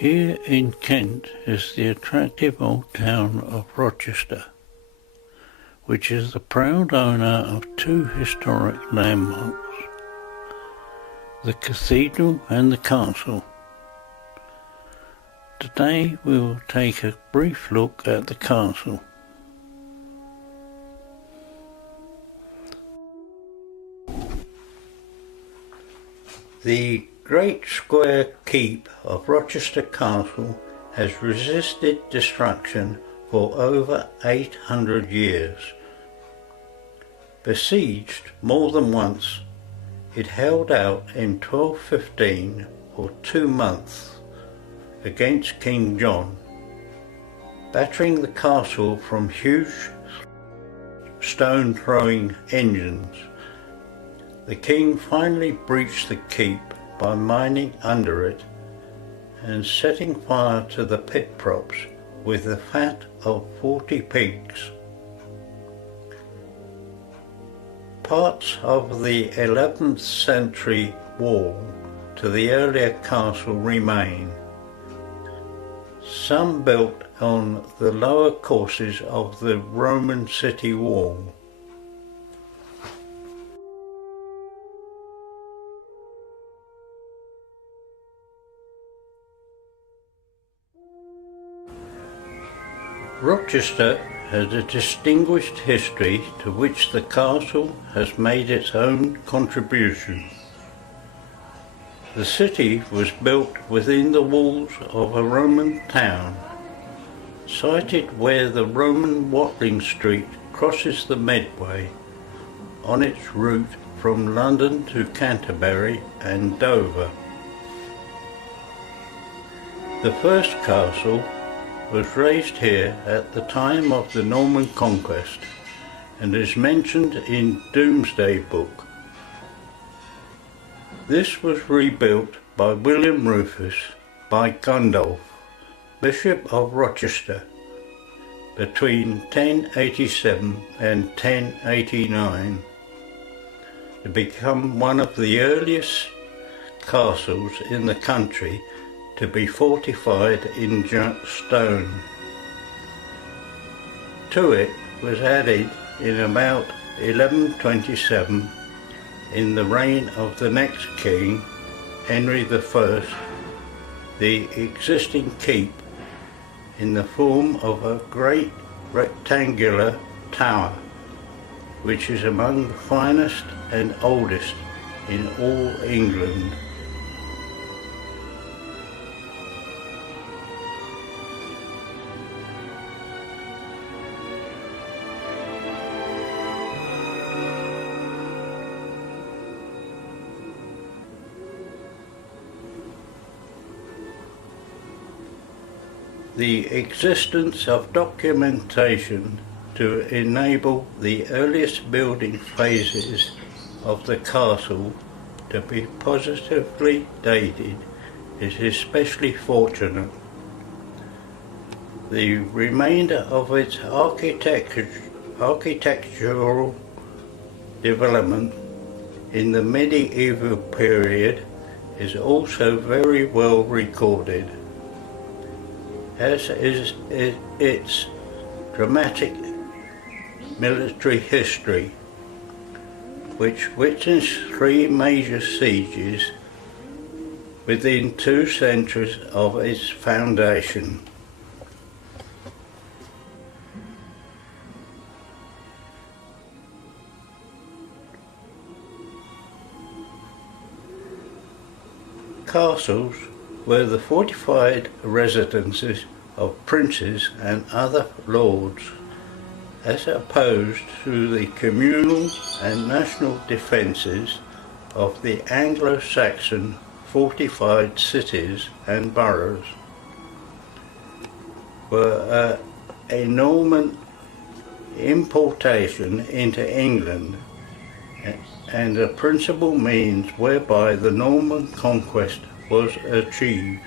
Here in Kent is the attractive old town of Rochester, which is the proud owner of two historic landmarks, the cathedral and the castle. Today we will take a brief look at the castle. The great square keep of Rochester Castle has resisted destruction for over 800 years. Besieged more than once, it held out in 1215 for 2 months against King John, battering the castle from huge stone-throwing engines. The king finally breached the keep by mining under it and setting fire to the pit props with the fat of 40 pigs. Parts of the 11th century wall to the earlier castle remain, some built on the lower courses of the Roman city wall. Rochester has a distinguished history to which the castle has made its own contribution. The city was built within the walls of a Roman town, sited where the Roman Watling Street crosses the Medway on its route from London to Canterbury and Dover. The first castle was raised here at the time of the Norman Conquest and is mentioned in Domesday Book. This was rebuilt by William Rufus by Gundulph, Bishop of Rochester, between 1087 and 1089, to become one of the earliest castles in the country to be fortified in stone. To it was added in about 1127, in the reign of the next king, Henry I, the existing keep in the form of a great rectangular tower, which is among the finest and oldest in all England. The existence of documentation to enable the earliest building phases of the castle to be positively dated is especially fortunate. The remainder of its architectural development in the medieval period is also very well recorded, as is its dramatic military history, which witnessed 3 major sieges within 2 centuries of its foundation. Castles were the fortified residences of princes and other lords, as opposed to the communal and national defences of the Anglo-Saxon fortified cities and boroughs, were an enormous importation into England and the principal means whereby the Norman conquest was achieved,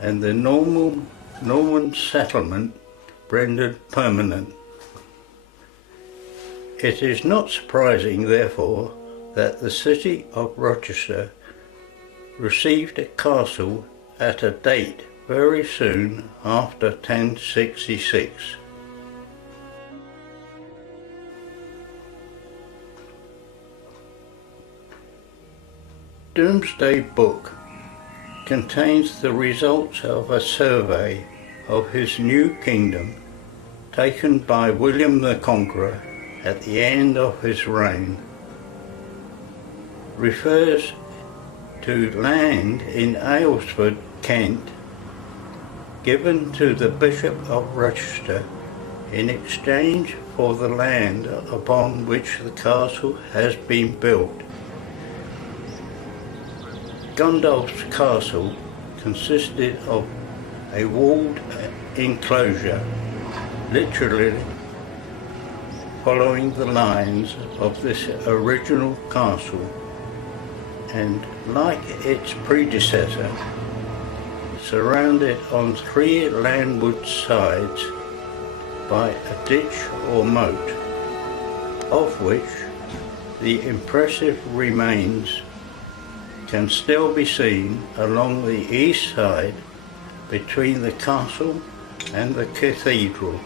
and the Norman settlement rendered permanent. It is not surprising, therefore, that the city of Rochester received a castle at a date very soon after 1066. Domesday Book contains the results of a survey of his new kingdom taken by William the Conqueror at the end of his reign. Refers to land in Aylesford, Kent, given to the Bishop of Rochester in exchange for the land upon which the castle has been built. Gundulph's castle consisted of a walled enclosure, literally following the lines of this original castle, and like its predecessor, surrounded on 3 landward sides by a ditch or moat, of which the impressive remains can still be seen along the east side between the castle and the cathedral.